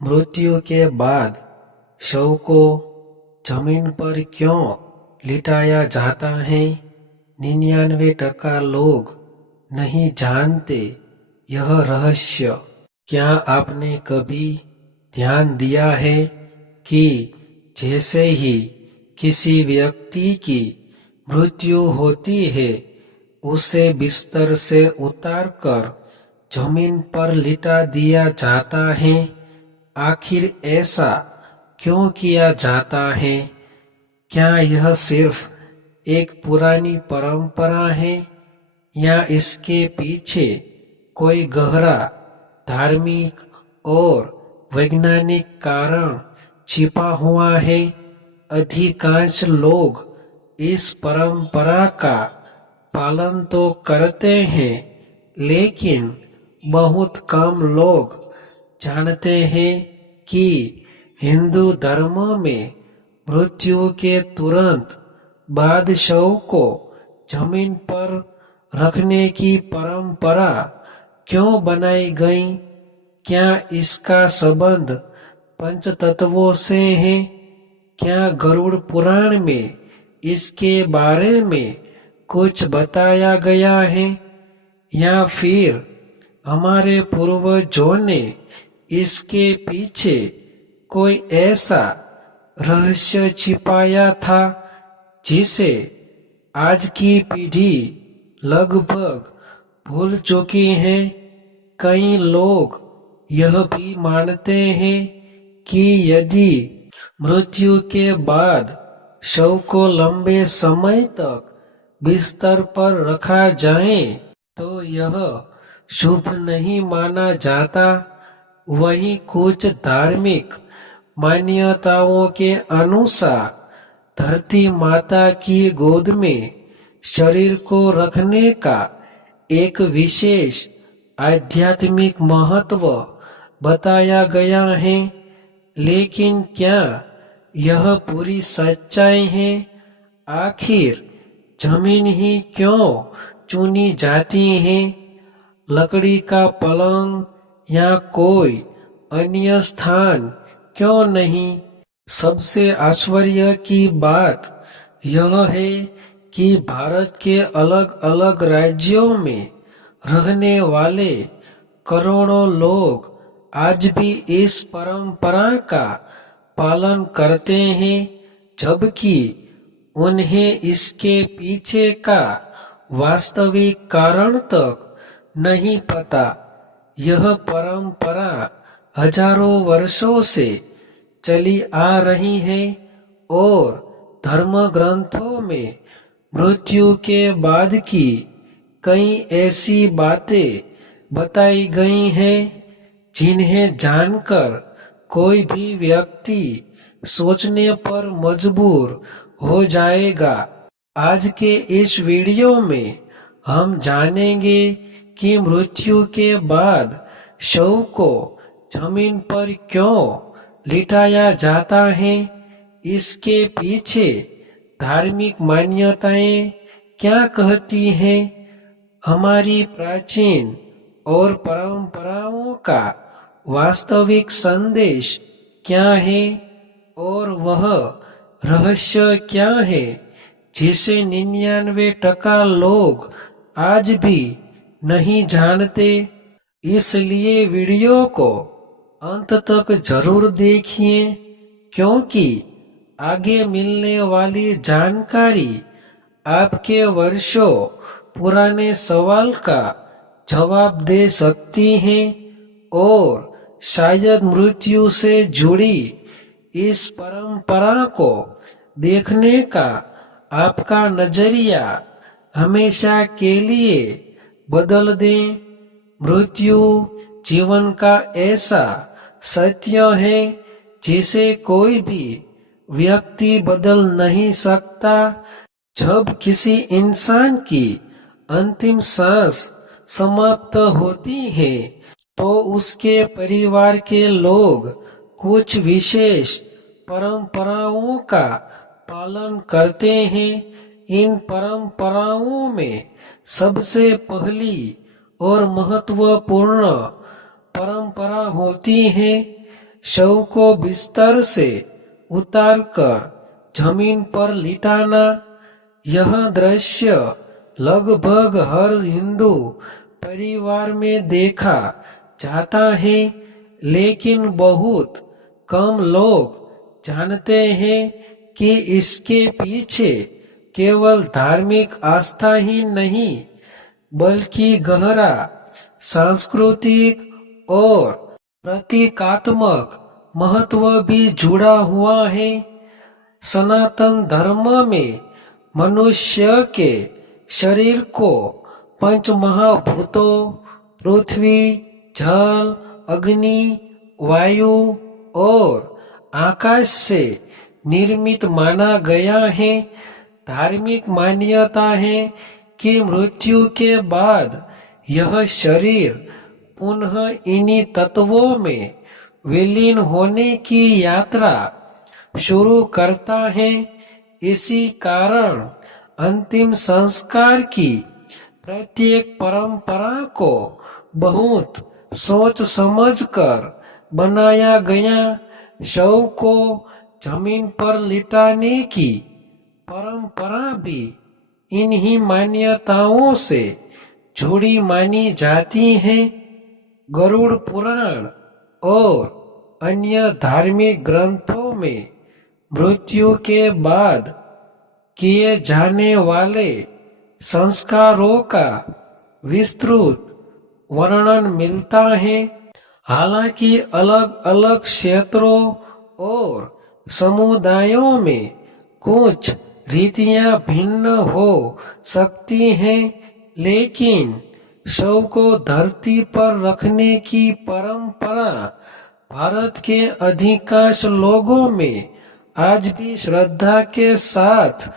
मृत्यु के बाद शव को जमीन पर क्यों लिटाया जाता है? 99% लोग नहीं जानते यह रहस्य। क्या आपने कभी ध्यान दिया है कि जैसे ही किसी व्यक्ति की मृत्यु होती है उसे बिस्तर से उतारकर जमीन पर लिटा दिया जाता है? आखिर ऐसा क्यों किया जाता है? क्या यह सिर्फ एक पुरानी परंपरा है या इसके पीछे कोई गहरा धार्मिक और वैज्ञानिक कारण छिपा हुआ है? अधिकांश लोग इस परंपरा का पालन तो करते हैं, लेकिन बहुत कम लोग जानते हैं कि हिंदू धर्म में मृत्यु के तुरंत बाद शव को जमीन पर रखने की परंपरा क्यों बनाई गई? क्या इसका संबंध पंचतत्वों से है? क्या गरुड़ पुराण में इसके बारे में कुछ बताया गया है या फिर हमारे पूर्वजों ने इसके पीछे कोई ऐसा रहस्य छिपाया था जिसे आज की पीढ़ी लगभग भूल चुकी है? कई लोग यह भी मानते हैं कि यदि मृत्यु के बाद शव को लंबे समय तक बिस्तर पर रखा जाए तो यह शुभ नहीं माना जाता। वहीं कुछ धार्मिक मान्यताओं के अनुसार धरती माता की गोद में शरीर को रखने का एक विशेष आध्यात्मिक महत्व बताया गया है, लेकिन क्या यह पूरी सच्चाई है? आखिर जमीन ही क्यों चुनी जाती है? लकड़ी का पलंग या कोई अन्य स्थान क्यों नहीं? सबसे आश्चर्य की बात यह है कि भारत के अलग अलग राज्यों में रहने वाले करोड़ों लोग आज भी इस परंपरा का पालन करते हैं, जबकि उन्हें इसके पीछे का वास्तविक कारण तक नहीं पता। यह परंपरा हजारों वर्षों से चली आ रही है और धर्म ग्रंथों में मृत्यु के बाद की कई ऐसी बातें बताई गई हैं जिन्हें जानकर कोई भी व्यक्ति सोचने पर मजबूर हो जाएगा। आज के इस वीडियो में हम जानेंगे कि मृत्यु के बाद शव को जमीन पर क्यों लिटाया जाता है, इसके पीछे धार्मिक मान्यताएं क्या कहती हैं, हमारी प्राचीन और परंपराओं का वास्तविक संदेश क्या है और वह रहस्य क्या है जिसे 99% लोग आज भी नहीं जानते। इसलिए वीडियो को अंत तक जरूर देखिए, क्योंकि आगे मिलने वाली जानकारी आपके वर्षों पुराने सवाल का जवाब दे सकती है और शायद मृत्यु से जुड़ी इस परंपरा को देखने का आपका नजरिया हमेशा के लिए बदल दे। मृत्यु जीवन का ऐसा सत्य है जिसे कोई भी व्यक्ति बदल नहीं सकता। जब किसी इंसान की अंतिम सांस समाप्त होती है तो उसके परिवार के लोग कुछ विशेष परंपराओं का पालन करते हैं। इन परंपराओं में सबसे पहली और महत्वपूर्ण परंपरा होती है शव को बिस्तर से उतारकर जमीन पर लिटाना, यह दृश्य लगभग हर हिंदू परिवार में देखा जाता है, लेकिन बहुत कम लोग जानते हैं कि इसके पीछे केवल धार्मिक आस्था ही नहीं बल्कि गहरा सांस्कृतिक और प्रतीकात्मक महत्व भी जुड़ा हुआ है। सनातन धर्म में मनुष्य के शरीर को पंच महाभूतों पृथ्वी, जल, अग्नि, वायु और आकाश से निर्मित माना गया है। धार्मिक मान्यता है कि मृत्यु के बाद यह शरीर पुनः इन्हीं तत्वों में विलीन होने की यात्रा शुरू करता है। इसी कारण अंतिम संस्कार की प्रत्येक परंपरा को बहुत सोच समझकर बनाया गया। शव को जमीन पर लिटाने की परंपरा भी इन्हीं मान्यताओं से जुड़ी मानी जाती है। गरुड़ पुराण और अन्य धार्मिक ग्रंथों में मृत्यु के बाद किए जाने वाले संस्कारों का विस्तृत वर्णन मिलता है। हालांकि अलग अलग क्षेत्रों और समुदायों में कुछ रीतियां भिन्न हो सकती हैं, लेकिन शव को धरती पर रखने की परंपरा भारत के अधिकांश लोगों में आज भी श्रद्धा के साथ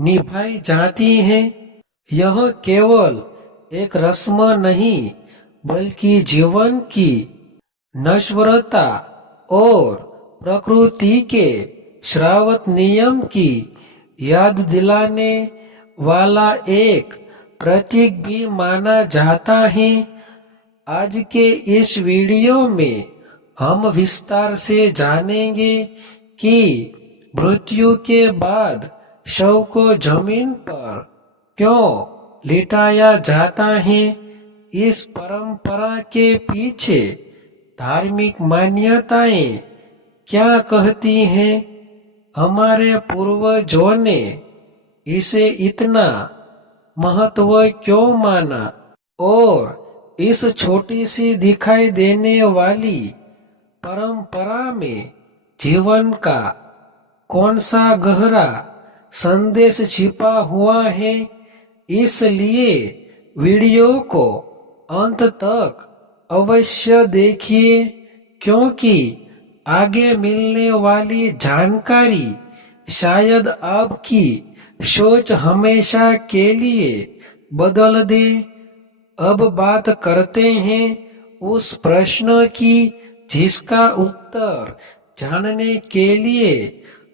निभाई जाती है। यह केवल एक रस्म नहीं बल्कि जीवन की नश्वरता और प्रकृति के श्रावत नियम की याद दिलाने वाला एक प्रतीक भी माना जाता है। आज के इस वीडियो में हम विस्तार से जानेंगे कि मृत्यु के बाद शव को जमीन पर क्यों लिटाया जाता है। इस परंपरा के पीछे धार्मिक मान्यताएं क्या कहती हैं, हमारे पूर्वजों ने इसे इतना महत्व क्यों माना और इस छोटी सी दिखाई देने वाली परंपरा में जीवन का कौन सा गहरा संदेश छिपा हुआ है। इसलिए वीडियो को अंत तक अवश्य देखिए, क्योंकि आगे मिलने वाली जानकारी शायद आपकी सोच हमेशा के लिए बदल दे। अब बात करते हैं उस प्रश्न की जिसका उत्तर जानने के लिए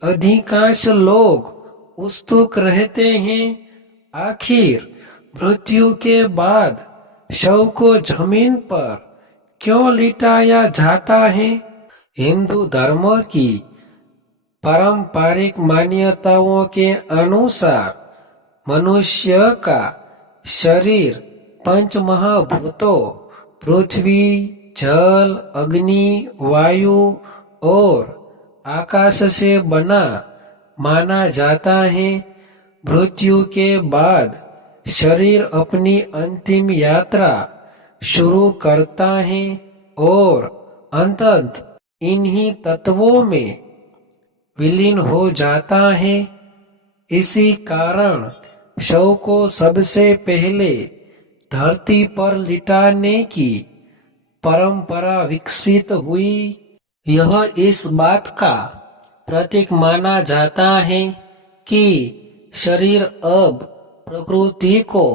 अधिकांश लोग उत्सुक रहते हैं। आखिर मृत्यु के बाद शव को जमीन पर क्यों लिटाया जाता है। हिंदू धर्म की पारंपरिक मान्यताओं के अनुसार मनुष्य का शरीर पंच महाभूतों पृथ्वी, जल, अग्नि, वायु और आकाश से बना माना जाता है। मृत्यु के बाद शरीर अपनी अंतिम यात्रा शुरू करता है और अंततः इन्हीं तत्वों में विलीन हो जाता है। इसी कारण शव को सबसे पहले धरती पर लिटाने की परंपरा विकसित हुई। यह इस बात का प्रतीक माना जाता है कि शरीर अब प्रकृति को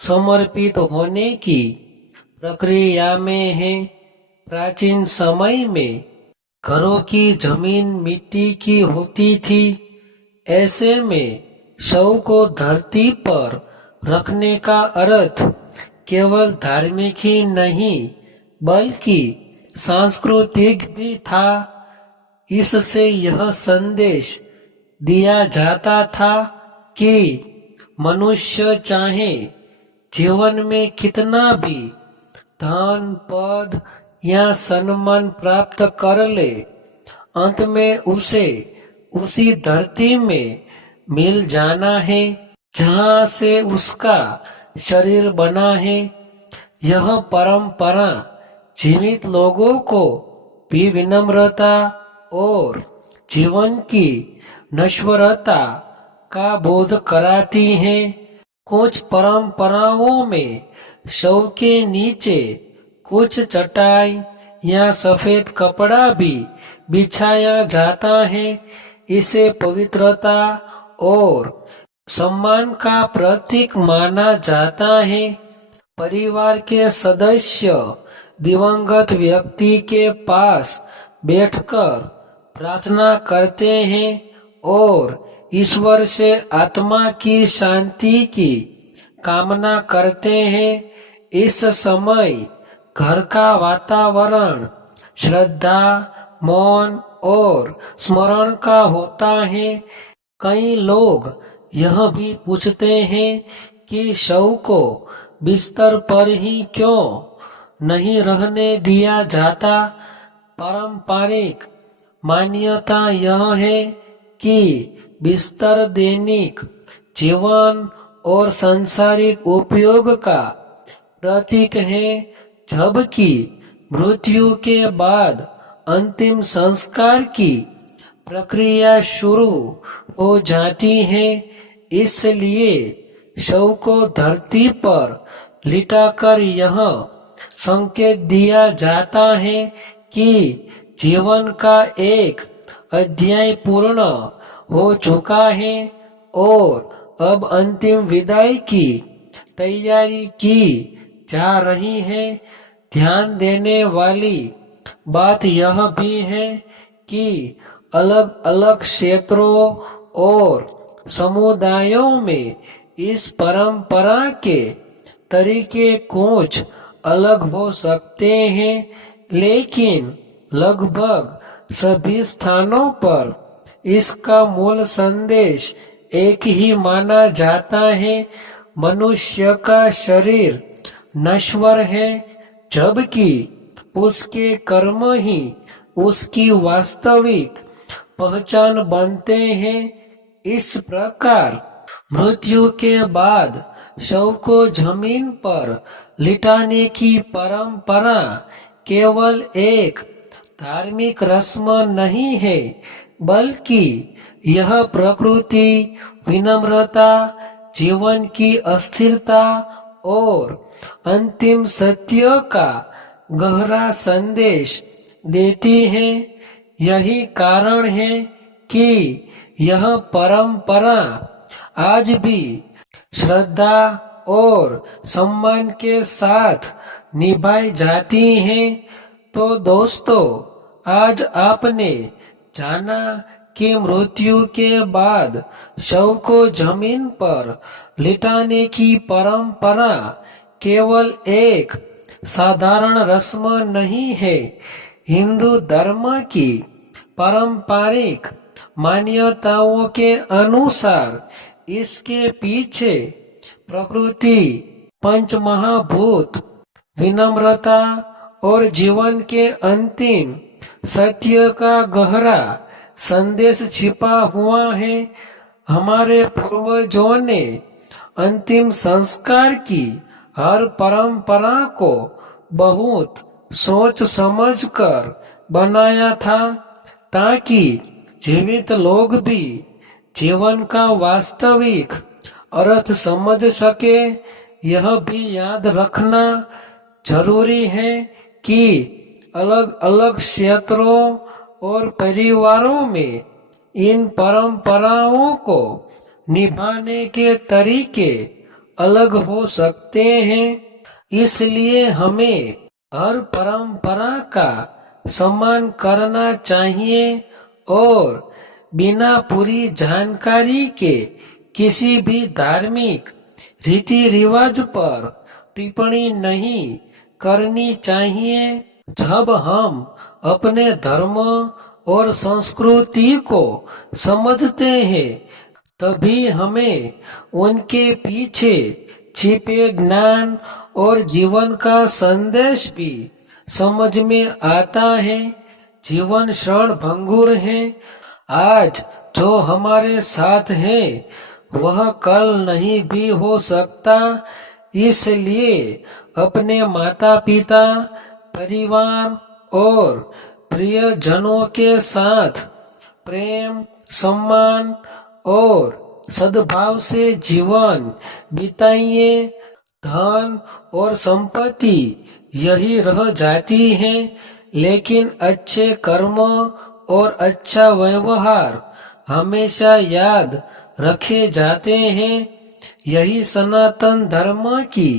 समर्पित होने की प्रक्रिया में है। प्राचीन समय में घरों की जमीन मिट्टी की होती थी। ऐसे में शव को धरती पर रखने का अर्थ केवल धार्मिक ही नहीं बल्कि सांस्कृतिक भी था। इससे यह संदेश दिया जाता था कि मनुष्य चाहे जीवन में कितना भी धन पद या सम्मान प्राप्त कर ले, अंत में उसे उसी धरती में मिल जाना है जहां से उसका शरीर बना है। यह परंपरा जीवित लोगों को भी विनम्रता और जीवन की नश्वरता का बोध कराती है। कुछ परंपराओं में शव के नीचे कुछ चटाई या सफेद कपड़ा भी बिछाया जाता है। इसे पवित्रता और सम्मान का प्रतीक माना जाता है। परिवार के सदस्य दिवंगत व्यक्ति के पास बैठकर प्रार्थना करते हैं और ईश्वर से आत्मा की शांति की कामना करते हैं। इस समय घर का वातावरण श्रद्धा, मौन और स्मरण का होता है। कई लोग यह भी पूछते हैं कि शव को बिस्तर पर ही क्यों नहीं रहने दिया जाता। पारंपरिक मान्यता यह है कि बिस्तर दैनिक जीवन और सांसारिक उपयोग का प्रतीक है, जबकि मृत्यु के बाद अंतिम संस्कार की प्रक्रिया शुरू हो जाती है। इसलिए शव को धरती पर लिटाकर यह संकेत दिया जाता है कि जीवन का एक अध्याय पूर्ण हो चुका है और अब अंतिम विदाई की तैयारी की जा रही है। ध्यान देने वाली बात यह भी है कि अलग अलग क्षेत्रों और समुदायों में इस परंपरा के तरीके कुछ अलग हो सकते हैं, लेकिन लगभग सभी स्थानों पर इसका मूल संदेश एक ही माना जाता है। मनुष्य का शरीर नश्वर है, जबकि उसके कर्म ही उसकी वास्तविक पहचान बनते हैं। इस प्रकार मृत्यु के बाद शव को जमीन पर लिटाने की परंपरा केवल एक धार्मिक रस्म नहीं है, बल्कि यह प्रकृति, विनम्रता, जीवन की अस्थिरता और अंतिम सत्य का गहरा संदेश देती है। यही कारण है कि यह परंपरा आज भी श्रद्धा और सम्मान के साथ निभाई जाती है। तो दोस्तों, आज आपने जाना कि मृत्यु के बाद शव को जमीन पर लिटाने की परंपरा केवल एक साधारण रस्म नहीं है। हिंदू धर्म की पारंपरिक मान्यताओं के अनुसार इसके पीछे प्रकृति, पंच महाभूत, विनम्रता और जीवन के अंतिम सत्य का गहरा संदेश छिपा हुआ है। हमारे पूर्वजों ने अंतिम संस्कार की हर परंपरा को बहुत सोच समझकर बनाया था, ताकि जीवित लोग भी जीवन का वास्तविक अर्थ समझ सके। यह भी याद रखना जरूरी है कि अलग अलग क्षेत्रों और परिवारों में इन परंपराओं को निभाने के तरीके अलग हो सकते हैं। इसलिए हमें हर परंपरा का सम्मान करना चाहिए और बिना पूरी जानकारी के किसी भी धार्मिक रीति रिवाज पर टिप्पणी नहीं करनी चाहिए। जब हम अपने धर्म और संस्कृति को समझते हैं, तभी हमें उनके पीछे छिपे ज्ञान और जीवन का संदेश भी समझ में आता है। जीवन क्षण भंगुर है। आज जो हमारे साथ है वह कल नहीं भी हो सकता। इसलिए अपने माता पिता, परिवार और प्रियजनों के साथ प्रेम, सम्मान और सद्भाव से जीवन बिताइए। धन और संपत्ति यही रह जाती है, लेकिन अच्छे कर्म और अच्छा व्यवहार हमेशा याद रखे जाते हैं। यही सनातन धर्म की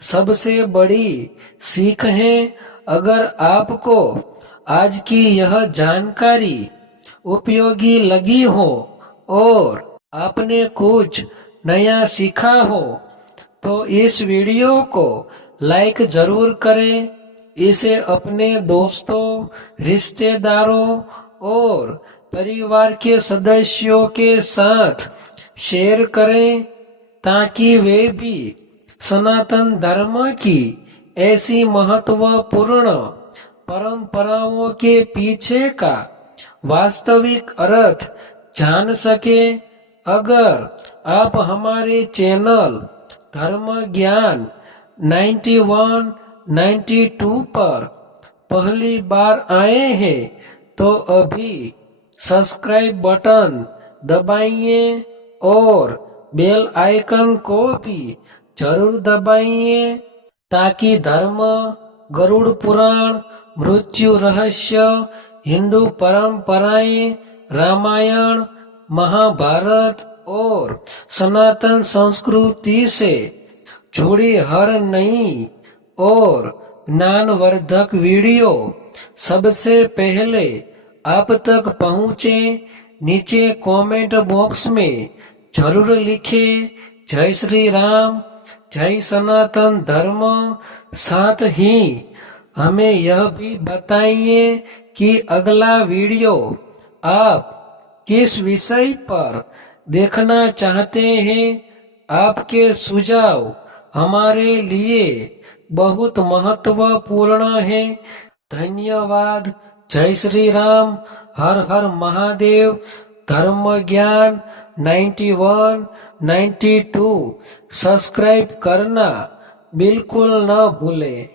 सबसे बड़ी सीख है। अगर आपको आज की यह जानकारी उपयोगी लगी हो और आपने कुछ नया सीखा हो तो इस वीडियो को लाइक जरूर करें। इसे अपने दोस्तों, रिश्तेदारों और परिवार के सदस्यों के साथ शेयर करें ताकि वे भी सनातन धर्म की ऐसी महत्वपूर्ण परंपराओं के पीछे का वास्तविक अर्थ जान सके। अगर आप हमारे चैनल धर्म ज्ञान 91, 92 पर पहली बार आए हैं तो अभी सब्सक्राइब बटन दबाइए और बेल आइकन को भी जरूर दबाइए ताकि धर्म, गरुड़ पुराण, मृत्यु रहस्य, हिंदू परंपराएं, रामायण, महाभारत और सनातन संस्कृति से जुड़ी हर नई और ज्ञानवर्धक वीडियो सबसे पहले आप तक पहुँचे। नीचे कमेंट बॉक्स में जरूर लिखें जय श्री राम, जय सनातन धर्म। साथ ही हमें यह भी बताइए कि अगला वीडियो आप किस विषय पर देखना चाहते हैं। आपके सुझाव हमारे लिए बहुत महत्वपूर्ण है। धन्यवाद। जय श्री राम। हर हर महादेव। धर्म ज्ञान 91, 92 सब्सक्राइब करना बिल्कुल न भूलें।